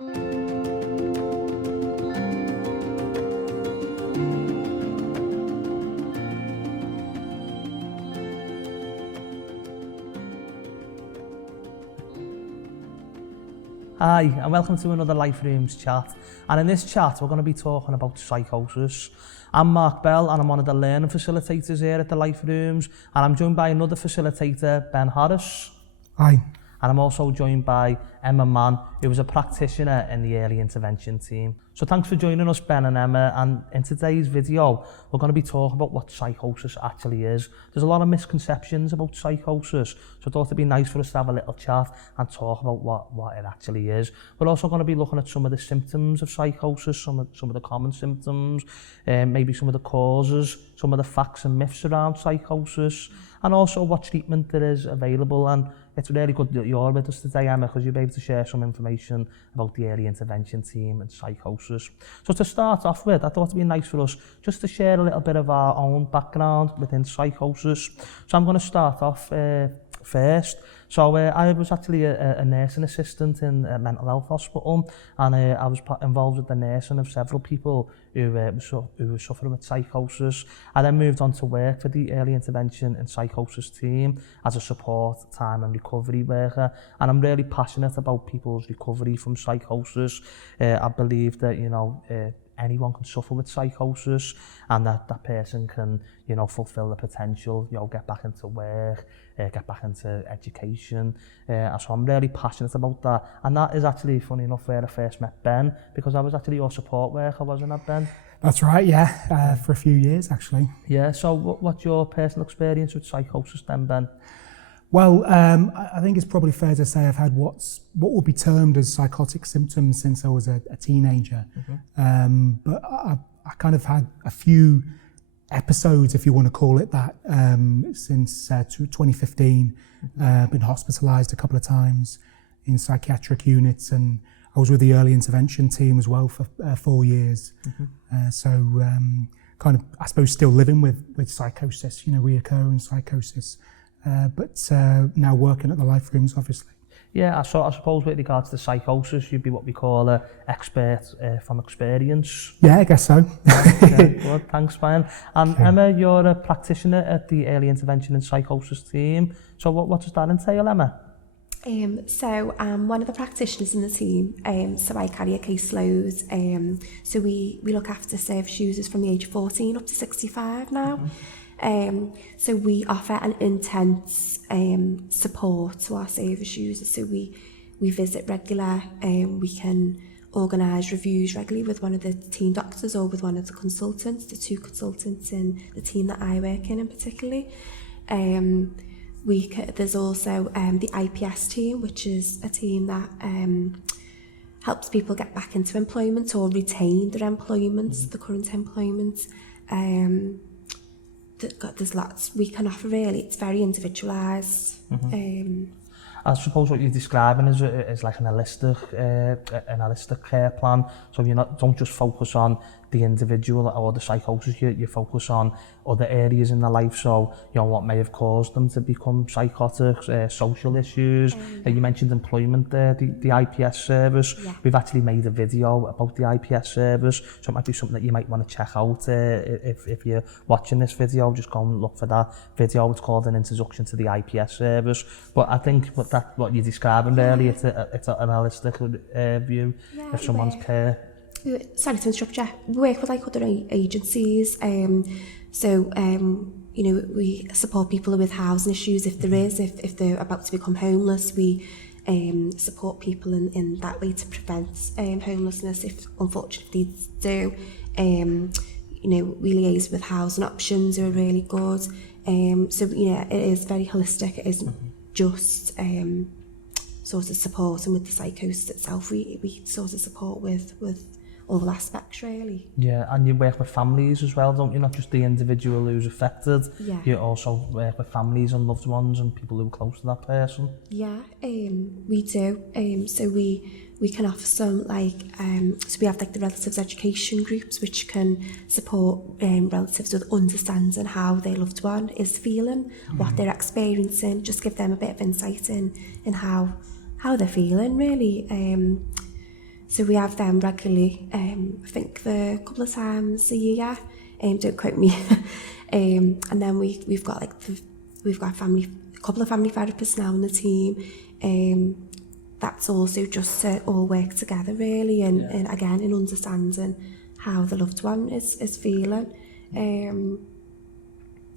Hi, and welcome to another Life Rooms chat. And in this chat, we're going to be talking about psychosis. I'm Mark Bell, and I'm one of the learning facilitators here at the Life Rooms. And I'm joined by another facilitator, Ben Harris. Hi. And I'm also joined by Emma Mann, who is a practitioner in the early intervention team. So thanks for joining us, Ben and Emma. And in today's video, we're going to be talking about what psychosis actually is. There's a lot of misconceptions about psychosis, so I thought it'd be nice for us to have a little chat and talk about what it actually is. We're also going to be looking at some of the symptoms of psychosis, some of the common symptoms, maybe some of the causes, some of the facts and myths around psychosis, and also what treatment there is available. And it's really good that you're with us today, Emma, because you'll be able to share some information about the early intervention team and psychosis. So to start off with, I thought it'd be nice for us just to share a little bit of our own background within psychosis. So I'm going to start off first. So I was actually a nursing assistant in a mental health hospital, and I was involved with the nursing of several people who were suffering with psychosis. I then moved on to work for the early intervention and psychosis team as a support, time and recovery worker, and I'm really passionate about people's recovery from psychosis. I believe that, anyone can suffer with psychosis, and that person can, fulfill the potential, get back into work, get back into education. So I'm really passionate about that. And that is actually, funny enough, where I first met Ben, because I was actually your support worker, wasn't I, Ben? That's right, yeah, for a few years actually. Yeah, so what's your personal experience with psychosis then, Ben? Well, I think it's probably fair to say I've had what would be termed as psychotic symptoms since I was a teenager. Mm-hmm. But I kind of had a few episodes, if you want to call it that, since 2015. Been hospitalised a couple of times in psychiatric units, and I was with the early intervention team as well for 4 years. Mm-hmm. Kind of, I suppose, still living with psychosis, reoccurring psychosis. But now working at the Life Rooms, obviously. Yeah, so I suppose with regards to psychosis, you'd be what we call an expert from experience. Yeah, I guess so. Okay, good, thanks, Ben. And okay. Emma, you're a practitioner at the early intervention and psychosis team. So what does that entail, Emma? So I'm one of the practitioners in the team, so I carry a caseload. So we look after service users from the age of 14 up to 65 now. Mm-hmm. So we offer an intense support to our service users. So we visit regular, we can organise reviews regularly with one of the team doctors or with one of the consultants, the two consultants in the team that I work in particularly. There's also the IPS team, which is a team that helps people get back into employment or retain their employment, the current employment. There's lots we can offer, really. It's very individualised. Mm-hmm. I suppose what you're describing is like an holistic care plan. So you don't just focus on the individual or the psychosis, you focus on other areas in their life. So, what may have caused them to become psychotic, social issues. You mentioned employment there, the IPS service. Yeah. We've actually made a video about the IPS service, so it might be something that you might want to check out. If you're watching this video, just go and look for that video. It's called An Introduction to the IPS Service. But I think what you're describing really, it's an holistic view of someone's care. Sorry to interrupt you. We work with other agencies, we support people with housing issues if there is, if they're about to become homeless. We support people in that way to prevent homelessness if unfortunately they do. We liaise with housing options who are really good. It is very holistic. It isn't just sort of supporting with the psychosis itself. We sort of support with all aspects, really. Yeah, and you work with families as well, don't you? Not just the individual who's affected. Yeah. You also work with families and loved ones and people who are close to that person. Yeah, we do. So we can offer some so we have the relatives education groups which can support relatives with understanding how their loved one is feeling, what they're experiencing, just give them a bit of insight in how they're feeling, really. So we have them regularly, I think a couple of times a year, don't quote me. And then we've got like a couple of family therapists now in the team. That's also just to all work together really, and again in understanding how the loved one is feeling.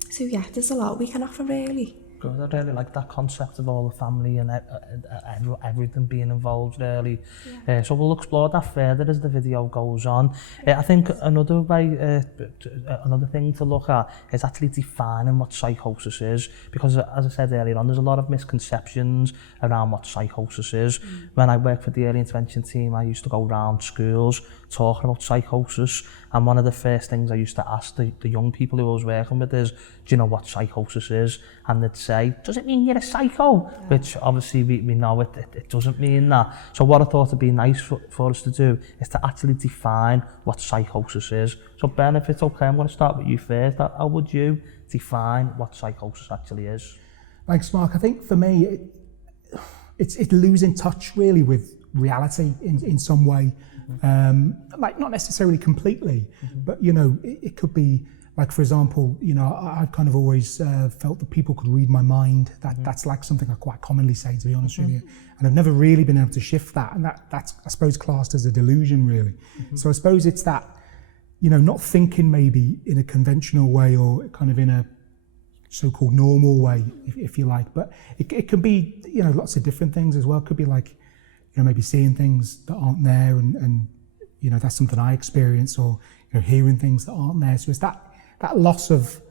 So yeah, there's a lot we can offer really. Good. I really like that concept of all the family and everything being involved really. So we'll explore that further as the video goes on. I think another thing to look at is actually defining what psychosis is, because as I said earlier on, there's a lot of misconceptions around what psychosis is. When I worked for the early intervention team, I used to go around schools talking about psychosis, and one of the first things I used to ask the young people who I was working with is, do you know what psychosis is? And they'd say, does it mean you're a psycho? Which obviously we know it doesn't mean that. So what I thought would be nice for us to do is to actually define what psychosis is. So Ben, if it's okay, I'm going to start with you first. How would you define what psychosis actually is? Thanks, Mark. I think for me, it's losing touch really with reality in some way. Like not necessarily completely, but you know, it could be like, for example, you know, I've kind of always felt that people could read my mind. That's like something I quite commonly say, to be honest with you, and I've never really been able to shift that, and that's I suppose classed as a delusion really. So I suppose it's that, you know, not thinking maybe in a conventional way or kind of in a so-called normal way, if you like, but it can be, you know, lots of different things as well. It could be like, you know, maybe seeing things that aren't there, and you know, that's something I experience, or you know, hearing things that aren't there. So it's that loss of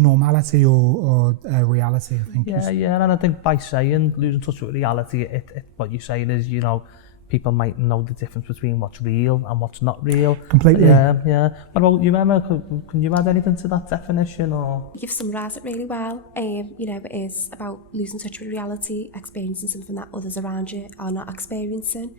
normality or reality, I think. Yeah, and I think by saying losing touch with reality, what you're saying is, you know, people might know the difference between what's real and what's not real. Completely. Yeah. What about you, Emma? Can you add anything to that definition? Or You've summarised it really well. You know, it is about losing touch with reality, experiencing something that others around you are not experiencing.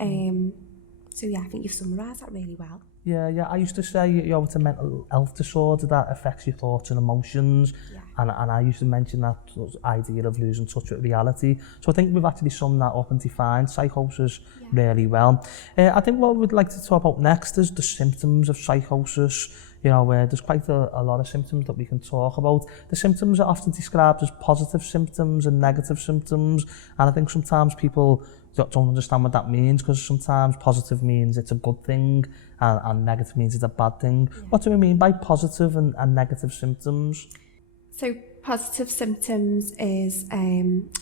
So yeah, I think you've summarised that really well. Yeah. I used to say, you know, it's a mental health disorder that affects your thoughts and emotions. And I used to mention that idea of losing touch with reality. So I think we've actually summed that up and defined psychosis really well. I think what we'd like to talk about next is the symptoms of psychosis. You know, there's quite a lot of symptoms that we can talk about. The symptoms are often described as positive symptoms and negative symptoms. And I think sometimes people don't understand what that means, because sometimes positive means it's a good thing and negative means it's a bad thing. What do we mean by positive and negative symptoms? So positive symptoms is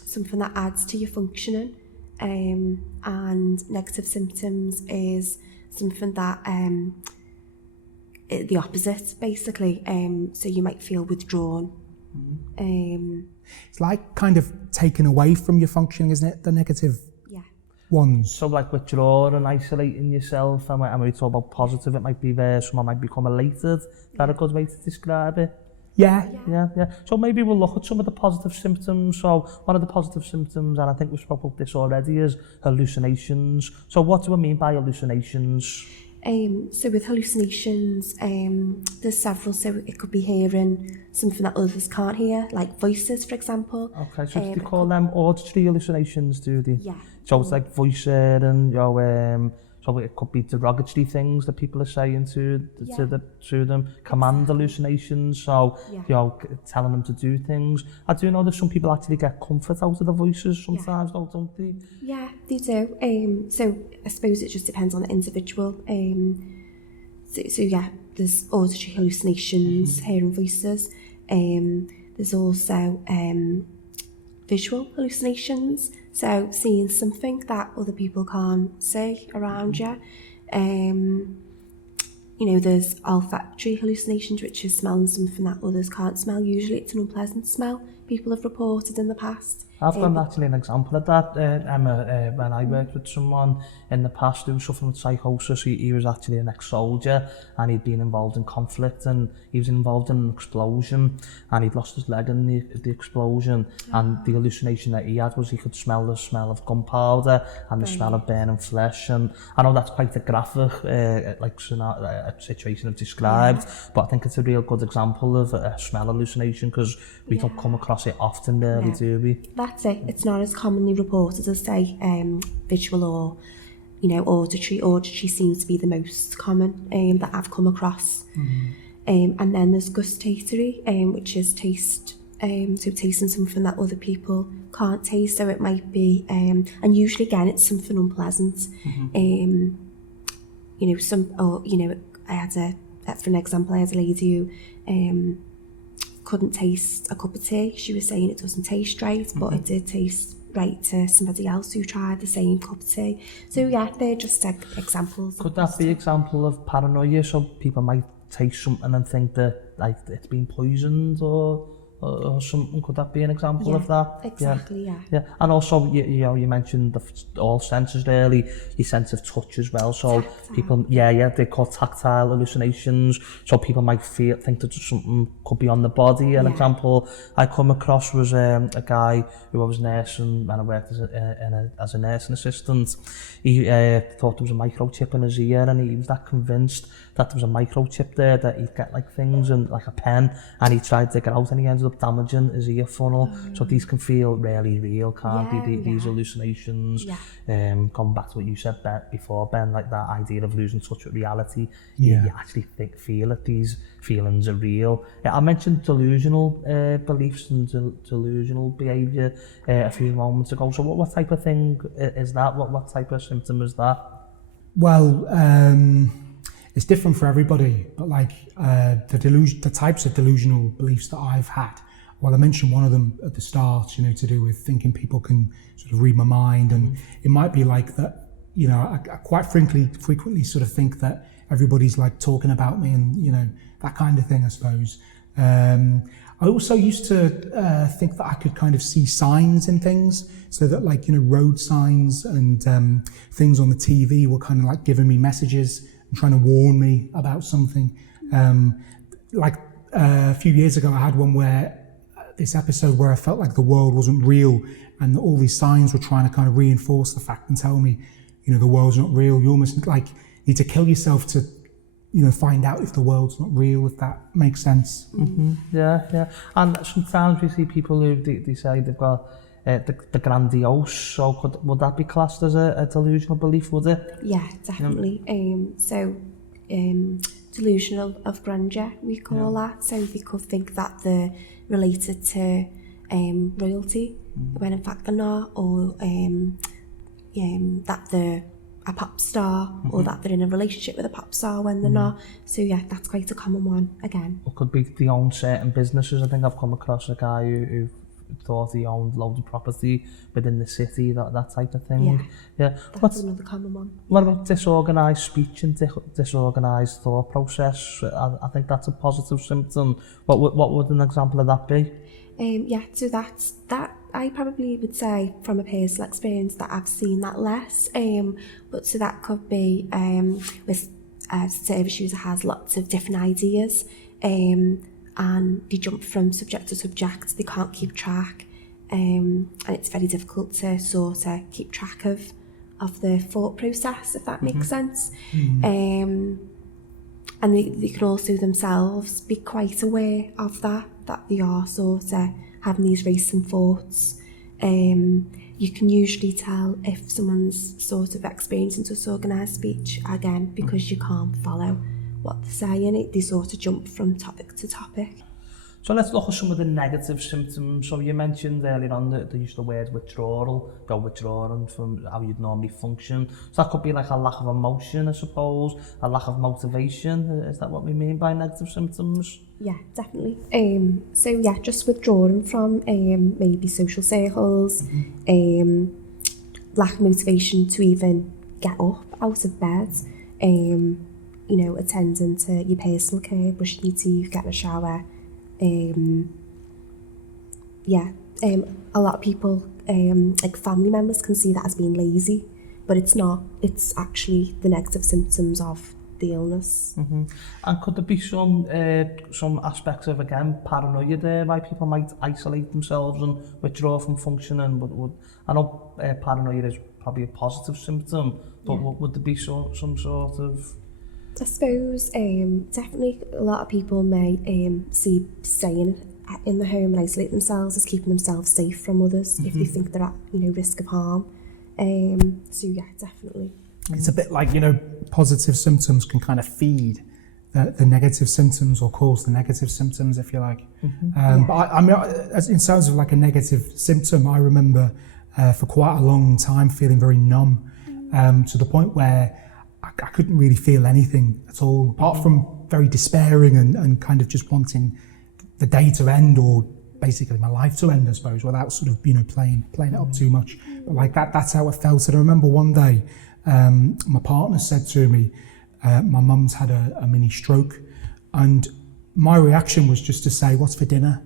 something that adds to your functioning, and negative symptoms is something that the opposite basically. So you might feel withdrawn. It's like kind of taken away from your functioning, isn't it? The negative ones. So like withdrawing and isolating yourself, and when we talk about positive, it might be where someone might become elated. Is that a good way to describe it? Yeah. So maybe we'll look at some of the positive symptoms. So one of the positive symptoms, and I think we've spoken about this already, is hallucinations. So what do I mean by hallucinations? So with hallucinations, there's several. So it could be hearing something that others can't hear, like voices, for example. Okay, so do they call them auditory hallucinations, do they? Yeah. So it's like voice hearing, you know, so it could be derogatory things that people are saying to them, command hallucinations, so, you know, telling them to do things. I do know that some people actually get comfort out of the voices sometimes, don't they? Yeah, they do. So I suppose it just depends on the individual. So yeah, there's auditory hallucinations, hearing voices. There's also visual hallucinations. So seeing something that other people can't see around you. You know, there's olfactory hallucinations, which is smelling something that others can't smell. Usually it's an unpleasant smell people have reported in the past. I've got actually an example of that, Emma, when I worked with someone in the past who was suffering with psychosis. He was actually an ex-soldier, and he'd been involved in conflict, and he was involved in an explosion, and he'd lost his leg in the explosion, and the hallucination that he had was he could smell the smell of gunpowder and the smell of burning flesh. And I know that's quite a graphic a situation I've described, but I think it's a real good example of a smell hallucination, because we don't come across it often really, do we? That's it. It's not as commonly reported as, say, visual or Auditory seems to be the most common that I've come across. And then there's gustatory, which is taste, so tasting something that other people can't taste. So it might be, and usually again it's something unpleasant. For an example, I had a lady who couldn't taste a cup of tea. She was saying it doesn't taste right, but it did taste right to somebody else who tried the same cup of tea. So yeah, they're just examples. Could that be an example of paranoia? So people might taste something and think that like it's been poisoned or something. Could that be an example of that? Exactly, yeah. And also, you mentioned all senses really, your sense of touch as well. So tactile. People, they call tactile hallucinations. So people might think that something could be on the body. An example I come across was a guy who I was nursing when I worked as a nursing assistant. He thought there was a microchip in his ear, and he was that convinced that there was a microchip there that he'd get like things and like a pen, and he tried to get out and he ended up damaging his ear funnel. So these can feel really real, can't they? These hallucinations. Going back to what you said before, Ben, like that idea of losing touch with reality. You actually feel that these feelings are real. I mentioned delusional beliefs and delusional behaviour a few moments ago. So what type of thing is that? What type of symptom is that? Well, it's different for everybody, but like the types of delusional beliefs that I've had. Well, I mentioned one of them at the start, to do with thinking people can sort of read my mind, and it might be like that. I quite frequently sort of think that everybody's like talking about me, and that kind of thing, I suppose. I also used to think that I could kind of see signs in things, so that like road signs and things on the TV were kind of like giving me messages and trying to warn me about something. Like a few years ago, I had one where this episode where I felt like the world wasn't real, and all these signs were trying to kind of reinforce the fact and tell me, the world's not real. You almost like need to kill yourself to, find out if the world's not real, if that makes sense. Yeah. And sometimes we see people who they say they've got the grandiose. So would that be classed as a delusional belief? Would it? Yeah, definitely. Delusional of grandeur, we call that. So they could think that they're related to royalty when in fact they're not, or that they're a pop star, or that they're in a relationship with a pop star when they're not. So yeah, that's quite a common one again. It could be they own certain businesses. I think I've come across a guy who thought he owned loads of property within the city, that type of thing. Yeah. That's another common one. What about disorganised speech and disorganised thought process? I think that's a positive symptom. What would an example of that be? So that I probably would say from a personal experience that I've seen that less. But so that could be with a service user has lots of different ideas, and they jump from subject to subject. They can't keep track, and it's very difficult to sort of keep track of the thought process, if that makes sense. And they can also themselves be quite aware of that they are sort of having these racing thoughts. You can usually tell if someone's sort of experiencing disorganised speech, again, because you can't follow what they're saying. They sort of jump from topic to topic. So let's look at some of the negative symptoms. So you mentioned earlier on the use of the word withdrawal, withdrawing from how you'd normally function. So that could be like a lack of emotion, I suppose, a lack of motivation. Is that what we mean by negative symptoms? Yeah, definitely. So yeah, just withdrawing from maybe social circles, lack of motivation to even get up out of bed, attending to your personal care, brushing your teeth, getting a shower. A lot of people, like family members, can see that as being lazy, but it's not. It's actually the negative symptoms of the illness. And could there be some aspects of, again, paranoia there, why people might isolate themselves and withdraw from functioning? I know paranoia is probably a positive symptom, but would there be some sort of... I suppose definitely a lot of people may see staying in the home and isolate themselves as keeping themselves safe from others if they think they're at risk of harm. So yeah, definitely. It's a bit like, positive symptoms can kind of feed the negative symptoms or cause the negative symptoms, if you like. But I mean, in terms of like a negative symptom, I remember for quite a long time feeling very numb, to the point where I couldn't really feel anything at all, apart from very despairing and kind of just wanting the day to end, or basically my life to end, I suppose, without sort of, playing it up too much. But like that's how it felt. And I remember one day, my partner said to me, my mum's had a mini stroke, and my reaction was just to say, "What's for dinner?"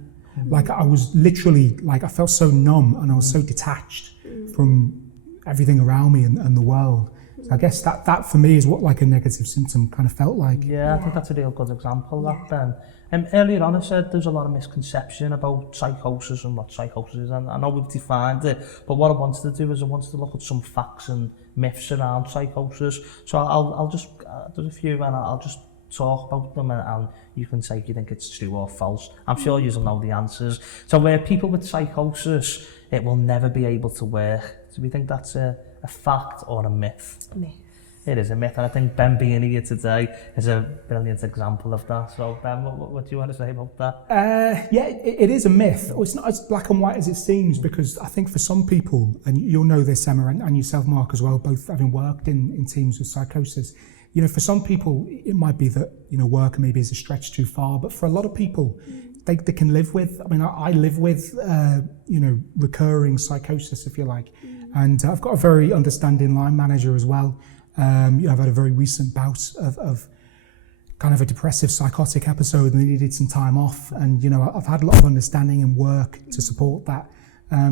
Like I was literally, like I felt so numb and I was so detached from everything around me and the world. So I guess that for me is what like a negative symptom kind of felt like. Yeah, I think that's a real good example of that, Ben. Earlier on I said there's a lot of misconception about psychosis and what psychosis is, and I know we've defined it, but what I wanted to do is I wanted to look at some facts and myths around psychosis. So I'll just, there's a few, and I'll just talk about them, and you can say if you think it's true or false. I'm sure you'll know the answers. So where people with psychosis, it will never be able to work. Do we think that's a fact or a myth? Myth. It is a myth, and I think Ben being here today is a brilliant example of that. So Ben, what do you want to say about that? Yeah, it is a myth. It's not as black and white as it seems, because I think for some people, and you'll know this, Emma, and yourself, Mark, as well, both having worked in teams with psychosis, for some people, it might be that, work maybe is a stretch too far, but for a lot of people, they can live with, I live with, recurring psychosis, if you like. And I've got a very understanding line manager as well. I've had a very recent bout of kind of a depressive psychotic episode, and they needed some time off. And, I've had a lot of understanding and work to support that.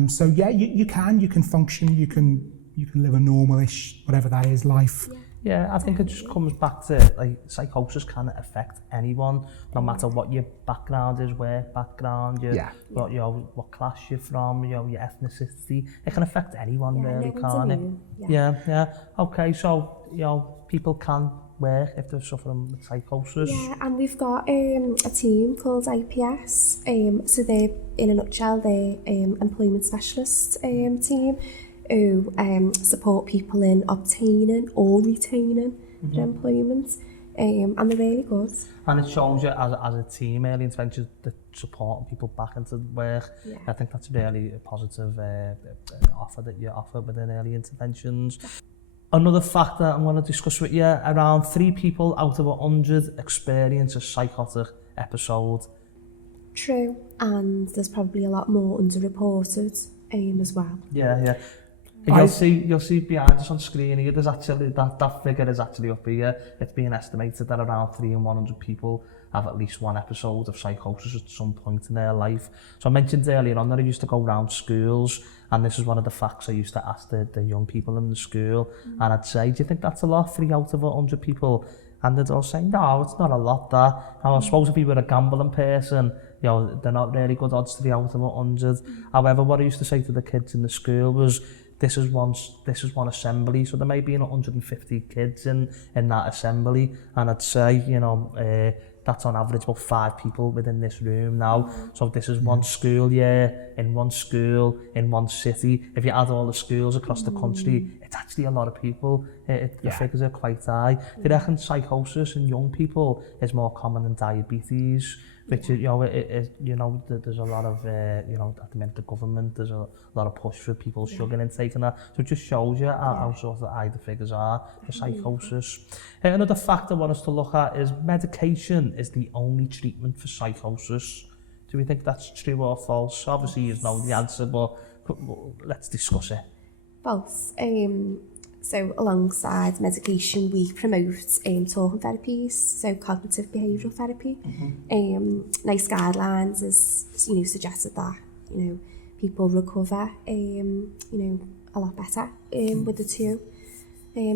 So yeah, you can function, you can live a normal-ish, whatever that is, life. Yeah, I think it just comes back to, like, psychosis can affect anyone, no matter what your background is, work background, what class you're from, your ethnicity. It can affect anyone, really, can't it? Yeah. Okay, so, people can work if they're suffering with psychosis. Yeah, and we've got a team called IPS. So they're, in a nutshell, they're employment specialist team, who support people in obtaining or retaining their employment, and they're really good. And it shows you as a team, early intervention, that supporting people back into work. Yeah. I think that's really a positive offer that you offer within early interventions. Another factor I'm going to discuss with you, around 3 people out of 100 experience a psychotic episode. True, and there's probably a lot more underreported as well. Yeah. You'll see behind us on screen here, there's actually, that figure is actually up here. It's being estimated that around 3 in 100 people have at least one episode of psychosis at some point in their life. So I mentioned earlier on that I used to go around schools, and this is one of the facts I used to ask the young people in the school, and I'd say, do you think that's a lot, 3 out of 100 people? And they'd all say, no, it's not a lot, that. Now, I suppose if you were a gambling person, they're not really good odds, 3 out of 100. However, what I used to say to the kids in the school was, this is one assembly, so there may be 150 kids in that assembly, and I'd say, that's on average about 5 people within this room now. So this is one school year, in one school, in one city. If you add all the schools across the country, it's actually a lot of people. The figures are quite high. Do you reckon psychosis in young people is more common than diabetes? Which, there's a lot of, at the minute, the government, there's a lot of push for people's sugar intake and that. So it just shows you how sort of high the figures are for psychosis. Another fact I want us to look at is medication is the only treatment for psychosis. Do we think that's true or false? Obviously, you know the answer, but let's discuss it. False. So alongside medication, we promote talking therapies, so cognitive behavioural therapy. Nice guidelines has suggested that people recover a lot better with the two.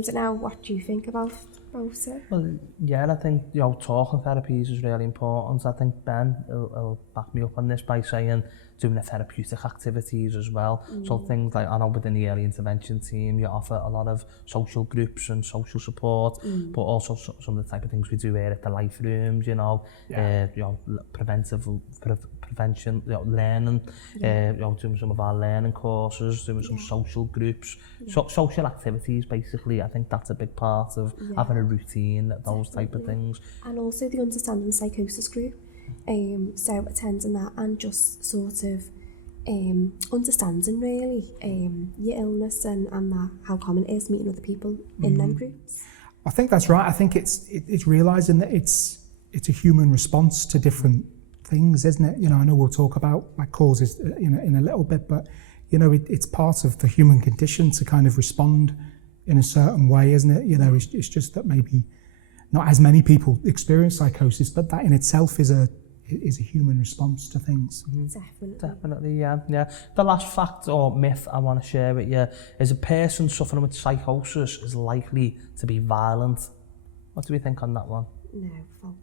So now, what do you think about it? Well, yeah, I think talking therapies is really important. I think Ben will back me up on this by saying doing the therapeutic activities as well. So things like, I know within the early intervention team, you offer a lot of social groups and social support, but also some of the type of things we do here at the life rooms, you know, prevention, learning, doing some of our learning courses, doing some social groups, social activities basically. I think that's a big part of having a routine, those type of things. And also the Understanding Psychosis group. So attending that and just sort of understanding really your illness and that, how common it is meeting other people in them groups. I think that's right. I think it's realising that it's a human response to different things, isn't it? You know, I know we'll talk about like causes in a little bit, but you know, it's part of the human condition to kind of respond in a certain way, isn't it? You know, it's just that maybe not as many people experience psychosis, but that in itself is a human response to things. Definitely, yeah. The last fact or myth I want to share with you is a person suffering with psychosis is likely to be violent. What do we think on that one? No, false.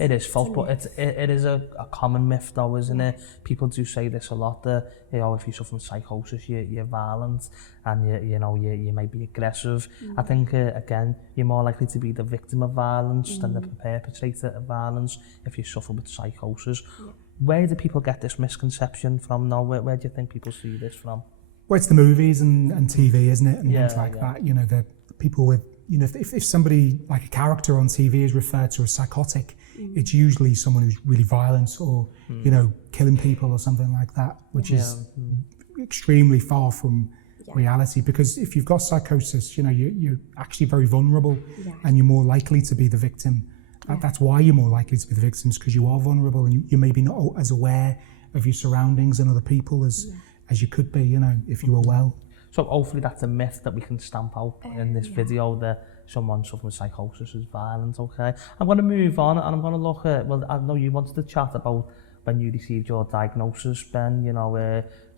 It is false, but it is a common myth though, isn't it? People do say this a lot, that, you know, if you suffer from psychosis, you're violent and you might be aggressive. I think, again, you're more likely to be the victim of violence than the perpetrator of violence if you suffer with psychosis. Where do people get this misconception from now? Where do you think people see this from? Well, it's the movies and TV, isn't it? And things like that. You know, the people with, you know, if somebody, like a character on TV is referred to as psychotic, it's usually someone who's really violent or, you know, killing people or something like that, which is extremely far from reality. Because if you've got psychosis, you know, you're actually very vulnerable and you're more likely to be the victim. That's why you're more likely to be the victims, because you are vulnerable and you're maybe not as aware of your surroundings and other people as you could be, you know, if you were well. So hopefully that's a myth that we can stamp out in this video, that someone suffering with psychosis is violent, okay? I'm going to move on and I'm going to look at, well, I know you wanted to chat about when you received your diagnosis, Ben. You know,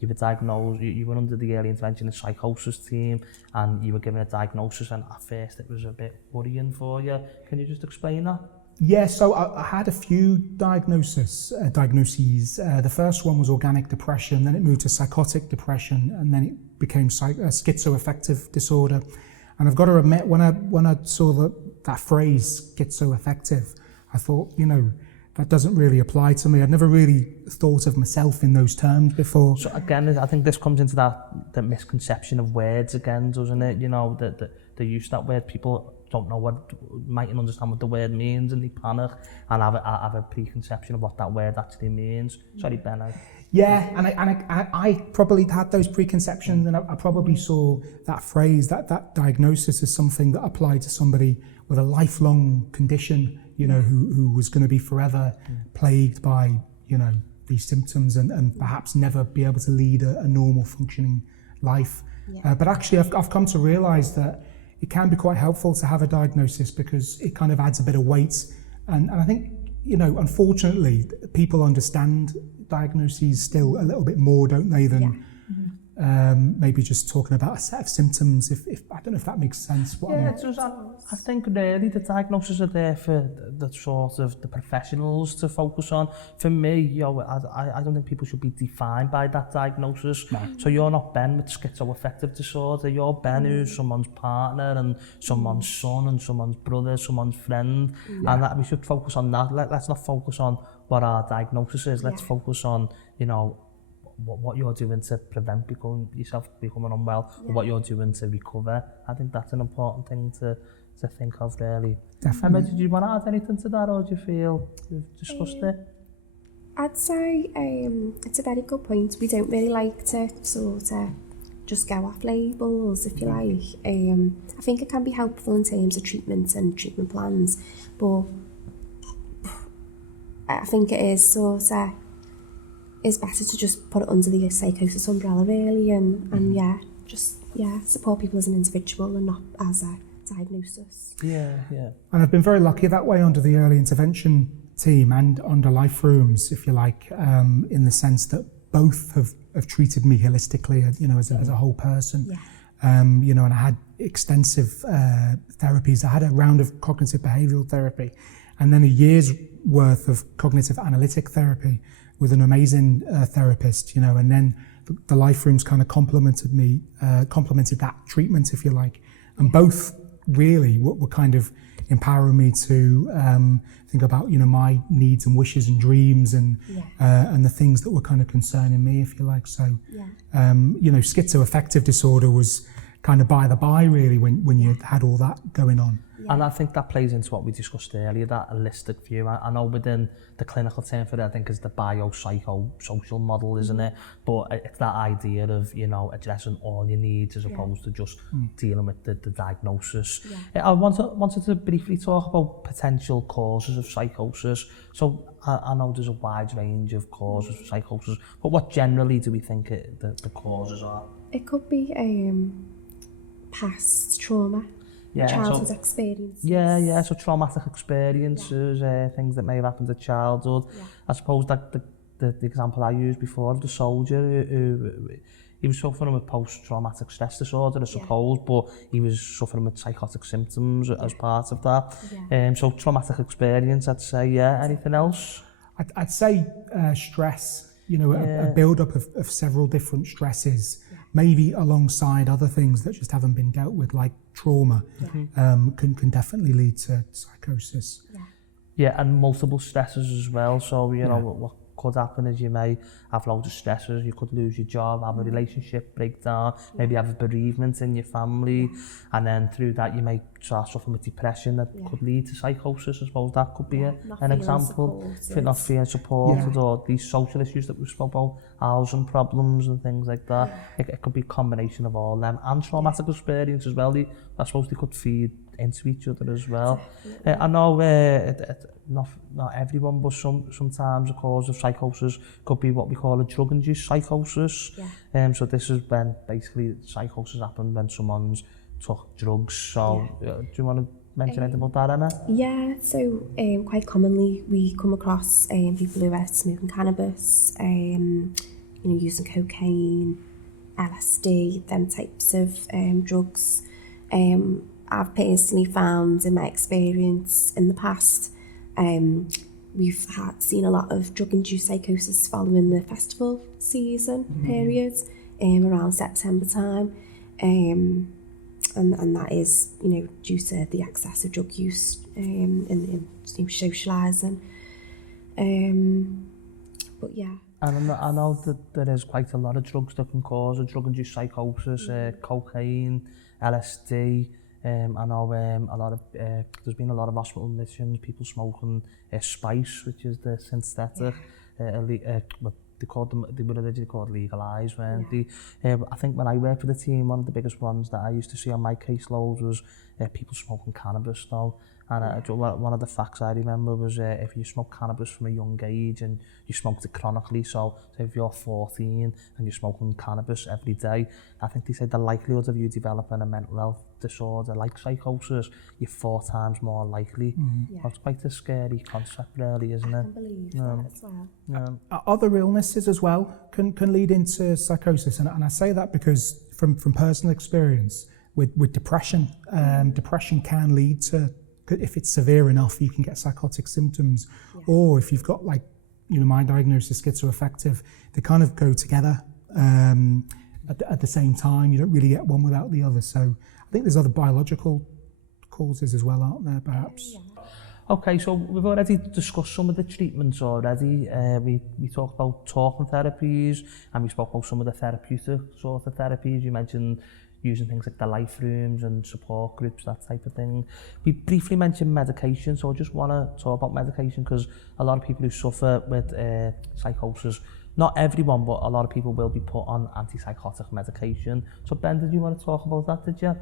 you were diagnosed, you were under the early intervention and psychosis team and you were given a diagnosis, and at first it was a bit worrying for you. Can you just explain that? Yeah, so I had a few diagnoses. The first one was organic depression, then it moved to psychotic depression, and then it became schizoaffective disorder. And I've got to admit, when I saw that phrase, schizoaffective, I thought, you know, that doesn't really apply to me. I'd never really thought of myself in those terms before. So again, I think this comes into the misconception of words again, doesn't it? You know, the use of that word, people don't know mightn't understand what the word means, and they panic and have a preconception of what that word actually means. Sorry, Ben. Yeah, and I probably had those preconceptions, and I probably saw that phrase, that diagnosis, as something that applied to somebody with a lifelong condition, you know, who was going to be forever plagued by, you know, these symptoms and perhaps never be able to lead a normal functioning life. But actually, I've come to realise that it can be quite helpful to have a diagnosis, because it kind of adds a bit of weight. And I think, you know, unfortunately, people understand diagnoses still a little bit more, don't they, than maybe just talking about a set of symptoms. If I don't know if that makes sense. I think really the diagnoses are there for the sort of the professionals to focus on. For me, you know, I don't think people should be defined by that diagnosis. No. So you're not Ben with schizoaffective disorder. You're Ben who's someone's partner and someone's son and someone's brother, someone's friend, and that we should focus on that. Let's not focus on what our diagnosis is. Let's focus on, you know, what you're doing to prevent yourself becoming unwell, or what you're doing to recover. I think that's an important thing to think of, really. Definitely. Emma, did you want to add anything to that, or do you feel we've discussed it? I'd say it's a very good point. We don't really like to sort of just go off labels, if you like. I think it can be helpful in terms of treatment and treatment plans, but I think it is sort of, it's better to just put it under the psychosis umbrella, really, and support people as an individual and not as a diagnosis. Yeah. And I've been very lucky that way under the early intervention team and under life rooms, if you like, in the sense that both have treated me holistically, you know, as a whole person. You know, and I had extensive therapies. I had a round of cognitive behavioural therapy, and then a year's worth of cognitive analytic therapy, with an amazing therapist, you know, and then the life rooms kind of complemented that treatment, if you like. And both really were kind of empowering me to think about, you know, my needs and wishes and dreams and the things that were kind of concerning me, if you like. So, you know, schizoaffective disorder was kind of by the by, really, when you had all that going on. And I think that plays into what we discussed earlier, that holistic view. I know within the clinical term for it, I think is the biopsychosocial model, isn't it? But it's that idea of, you know, addressing all your needs as opposed to just dealing with the diagnosis. I wanted to briefly talk about potential causes of psychosis. So I know there's a wide range of causes of psychosis, but what generally do we think the causes are? It could be past trauma. Childhood experiences. So traumatic experiences, things that may have happened in childhood. I suppose that the example I used before of the soldier who he was suffering with post-traumatic stress disorder, I suppose, but he was suffering with psychotic symptoms as part of that. So traumatic experience, I'd say. Anything else? I'd say stress, you know, a build-up of several different stresses, maybe alongside other things that just haven't been dealt with, like trauma, can definitely lead to psychosis. And multiple stresses as well. So, you know, what could happen is you may have loads of stresses, you could lose your job, have a relationship breakdown, maybe have a bereavement in your family, and then through that you may start suffering with depression that could lead to psychosis. I suppose that could be an example. Not feeling supported, or these social issues that we spoke about, housing problems and things like that. It could be a combination of all them, and traumatic experience as well. I suppose they could feed into each other as well. I know not everyone, but sometimes a cause of psychosis could be what we call a drug-induced psychosis. So this is when basically psychosis happens when someone's took drugs. So do you want to mention anything about that, Emma? So quite commonly we come across people who are smoking cannabis, you know, using cocaine, LSD, them types of drugs. I've personally found in my experience in the past, we've seen a lot of drug-induced psychosis following the festival season period, around September time, and that is, you know, due to the excess of drug use in socialising. But And I know that there is quite a lot of drugs that can cause a drug-induced psychosis, cocaine, LSD. I know a lot of there's been a lot of hospital admissions, people smoking spice, which is the synthetic. They were originally called legalised, weren't they? I think when I worked for the team, one of the biggest ones that I used to see on my caseloads was people smoking cannabis now. And one of the facts I remember was if you smoke cannabis from a young age and you smoked it chronically, so if you're 14 and you're smoking cannabis every day, I think they said the likelihood of you developing a mental health disorder like psychosis, you're 4 times more likely. That's quite a scary concept, really, isn't it? I can believe that as well. Other illnesses as well can lead into psychosis, and I say that because from personal experience with depression, depression can lead to, if it's severe enough, you can get psychotic symptoms, or if you've got, like, you know, my diagnosis, schizoaffective, they kind of go together at the same time. You don't really get one without the other. So I think there's other biological causes as well, aren't there, perhaps? Okay, so we've already discussed some of the treatments already. We talked about talking therapies, and we spoke about some of the therapeutic sort of therapies. You mentioned using things like the life rooms and support groups, that type of thing. We briefly mentioned medication, so I just want to talk about medication because a lot of people who suffer with psychosis, not everyone, but a lot of people will be put on antipsychotic medication. So Ben, did you want to talk about that, did you?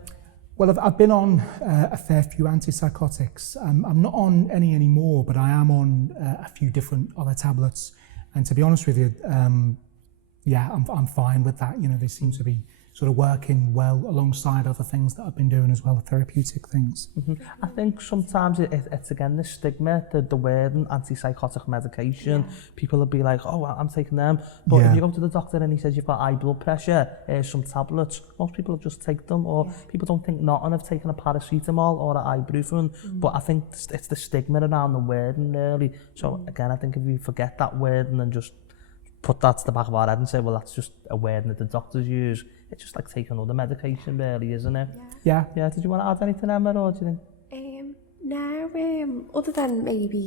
Well, I've been on a fair few antipsychotics. I'm not on any anymore, but I am on a few different other tablets. And to be honest with you, I'm fine with that. You know, they seem to be sort of working well alongside other things that I've been doing as well, therapeutic things. I think sometimes it's again the stigma, the word and antipsychotic medication. People will be like, oh, I'm taking them. But if you go to the doctor and he says you've got high blood pressure, some tablets, most people will just take them, or people don't think nothing of taking a paracetamol or an ibuprofen. But I think it's the stigma around the wording, really. So again, I think if you forget that wording and just put that to the back of our head and say, well, that's just a word that the doctors use. It's just like taking another medication, really, isn't it? Yeah. Yeah, did you want to add anything, Emma, or do you think? No, other than maybe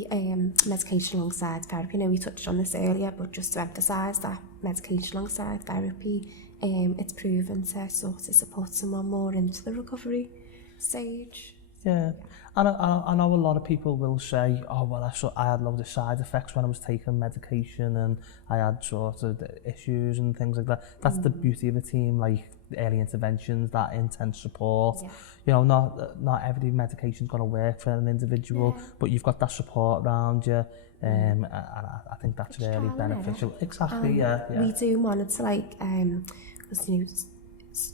medication alongside therapy. I know we touched on this earlier, but just to emphasise that medication alongside therapy, it's proven to sort of support someone more into the recovery stage. Yeah, and I know a lot of people will say, oh, well, I had loads of side effects when I was taking medication and I had sort of issues and things like that. That's the beauty of a team, like early interventions, that intense support. Yeah. You know, not every medication's going to work for an individual, but you've got that support around you. And I think that's It's really trial and error. beneficial. Exactly, yeah. We do monitor, like, because,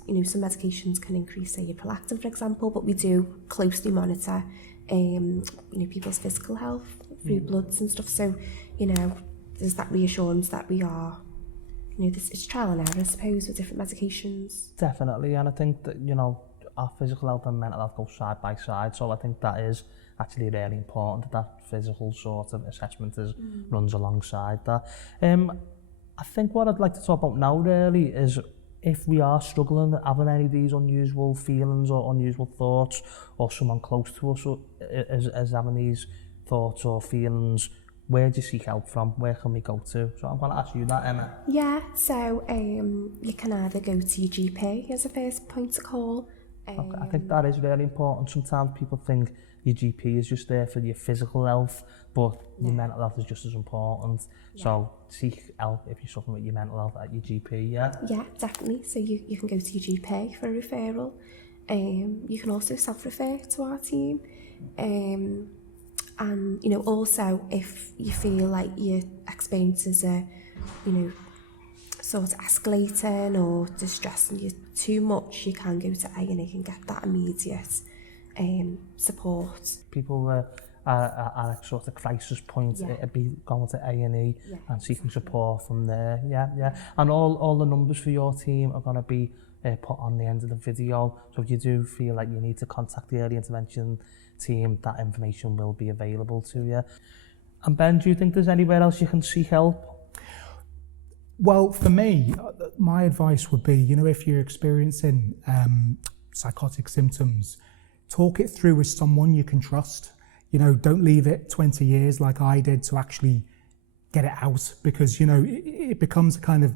you know, some medications can increase, say, your prolactin, for example, but we do closely monitor, you know, people's physical health through bloods and stuff. So, you know, there's that reassurance that we are, you know, it's trial and error, I suppose, with different medications. Definitely, and I think that, you know, our physical health and mental health go side by side, so I think that is actually really important, that physical sort of assessment runs alongside that. I think what I'd like to talk about now really is if we are struggling, having any of these unusual feelings or unusual thoughts, or someone close to us is having these thoughts or feelings, where do you seek help from? Where can we go to? So I'm going to ask you that, Emma. Yeah, so you can either go to your GP as a first point of call. Okay, I think that is really important. Sometimes people think your GP is just there for your physical health, but your mental health is just as important. Yeah. So seek help if you're suffering with your mental health at your GP, yeah? Yeah, definitely. So you can go to your GP for a referral. You can also self-refer to our team. And, you know, also if you feel like your experiences are, you know, sort of escalating or distressing you too much, you can go to A&E and get that immediate support. People are at a sort of crisis point, it'd be going to A&E and seeking support from there. Yeah. And all the numbers for your team are going to be put on the end of the video. So if you do feel like you need to contact the early intervention team, that information will be available to you. And Ben, do you think there's anywhere else you can seek help? Well, for me, my advice would be, you know, if you're experiencing psychotic symptoms, talk it through with someone you can trust. You know, don't leave it 20 years like I did to actually get it out, because, you know, it becomes a kind of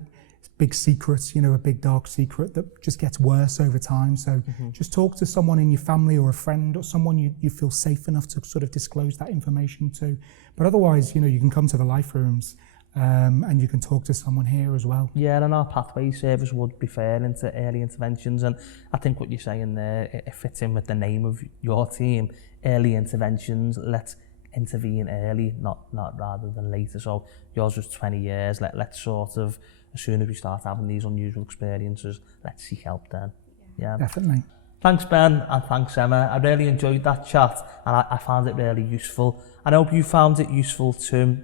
big secret, you know, a big dark secret that just gets worse over time. So just talk to someone in your family or a friend or someone you feel safe enough to sort of disclose that information to. But otherwise, you know, you can come to the Life Rooms and you can talk to someone here as well. Yeah, and our pathway service would be fair into early interventions, and I think what you're saying there, it fits in with the name of your team, early interventions. Let's intervene early, not rather than later. So yours was 20 years. Let's sort of, as soon as we start having these unusual experiences, let's seek help then. Yeah, definitely. Thanks, Ben, and thanks, Emma. I really enjoyed that chat, and I found it really useful. I hope you found it useful too.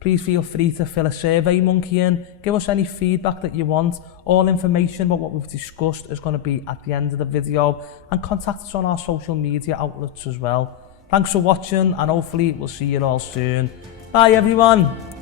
Please feel free to fill a survey monkey in. Give us any feedback that you want. All information about what we've discussed is going to be at the end of the video, and contact us on our social media outlets as well. Thanks for watching, and hopefully we'll see you all soon. Bye everyone.